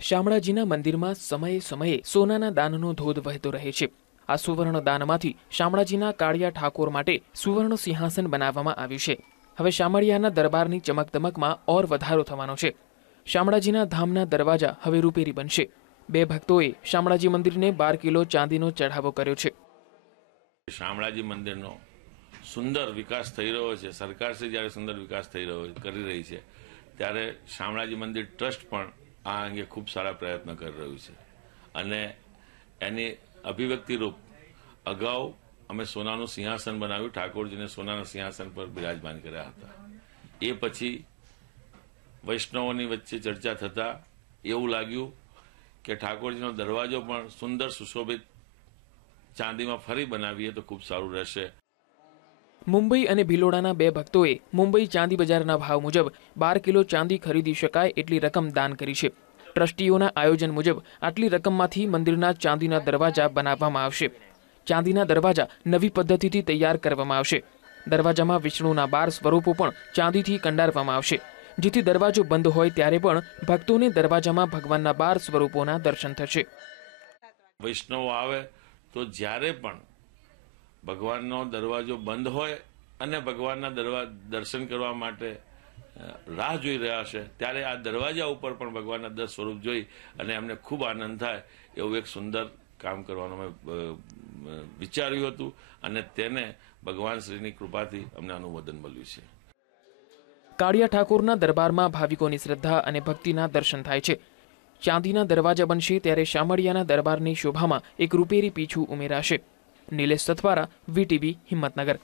શામળાજીના મંદિરમાં સમયે સમયે સોનાના દાનનો ધોધ વહેતો રહે છે. આ સુવર્ણ દાનમાંથી શામળાજીના કાળિયા ઠાકોર માટે સુવર્ણ સિંહાસન બનાવવામાં આવ્યું છે. હવે શામળિયાના દરબારની ચમકદમકમાં ઓર વધારો થવાનો છે. શામળાજીના ધામના દરવાજા હવે રૂપેરી બનશે. બે ભક્તોએ શામળાજી મંદિરને બાર કિલો ચાંદીનો ચઢાવો કર્યો છે. શામળાજી મંદિરનો સુંદર વિકાસ થઈ રહ્યો છે. સરકારશ્રી જ્યારે સુંદર વિકાસ થઈ રહ્યો, કરી રહી છે, ત્યારે શામળાજી મંદિર ટ્રસ્ટ પણ આ અંગે ખૂબ સારા પ્રયત્ન કરી રહ્યું છે અને એની અભિવ્યક્તિ રૂપ અગાઉ અમે સોનાનું સિંહાસન બનાવ્યું ઠાકોરજીને સોનાના સિંહાસન પર બિરાજમાન કર્યા હતા એ પછી વૈષ્ણવોની વચ્ચે ચર્ચા થતાં એવું લાગ્યું કે ઠાકોરજીનો દરવાજો પણ સુંદર સુશોભિત ચાંદીમાં ફરી બનાવીએ તો ખૂબ સારું રહેશે મુંબઈ અને ભિલોડાના બે ભક્તોએ મુંબઈ ચાંદી બજારના ભાવ મુજબ બાર કિલો ચાંદી ખરીદી શકાય એટલી રકમ દાન કરી છે. ટ્રસ્ટીઓના આયોજન મુજબ આટલી રકમમાંથી મંદિરના ચાંદીના દરવાજા બનાવવામાં આવશે. ચાંદીના દરવાજા નવી પદ્ધતિથી તૈયાર કરવામાં આવશે. દરવાજામાં વિષ્ણુના બાર સ્વરૂપો પણ ચાંદીથી કંડારવામાં આવશે. જેથી દરવાજો બંધ હોય ત્યારે પણ ભક્તોને દરવાજામાં ભગવાનના બાર સ્વરૂપોના દર્શન થશે. વૈષ્ણવ આવે તો જ્યારે પણ ભગવાનનો દરવાજો બંધ હોય અને ભગવાનના દરવા દર્શન કરવા માટે રાહ જોઈ રહ્યા છે ત્યારે આ દરવાજા ઉપર પણ ભગવાનના દસ સ્વરૂપ જોઈ અને એમને ખૂબ આનંદ થાય એવું એક સુંદર કામ કરવાનું અ, વિચાર્યું હતું અને તેને ભગવાન શ્રીની કૃપાથી અમને અનુમોદન મળ્યું છે. કાળિયા ઠાકોરના દરબારમાં ભાવિકોની શ્રદ્ધા અને ભક્તિના દર્શન થાય છે. ચાંદીના દરવાજા બનશે ત્યારે શામળિયાના દરબારની શોભામાં એક રૂપેરી પીછું ઉમેરાશે. નિલેશ સથવારા વીટીવી હિંમતનગર.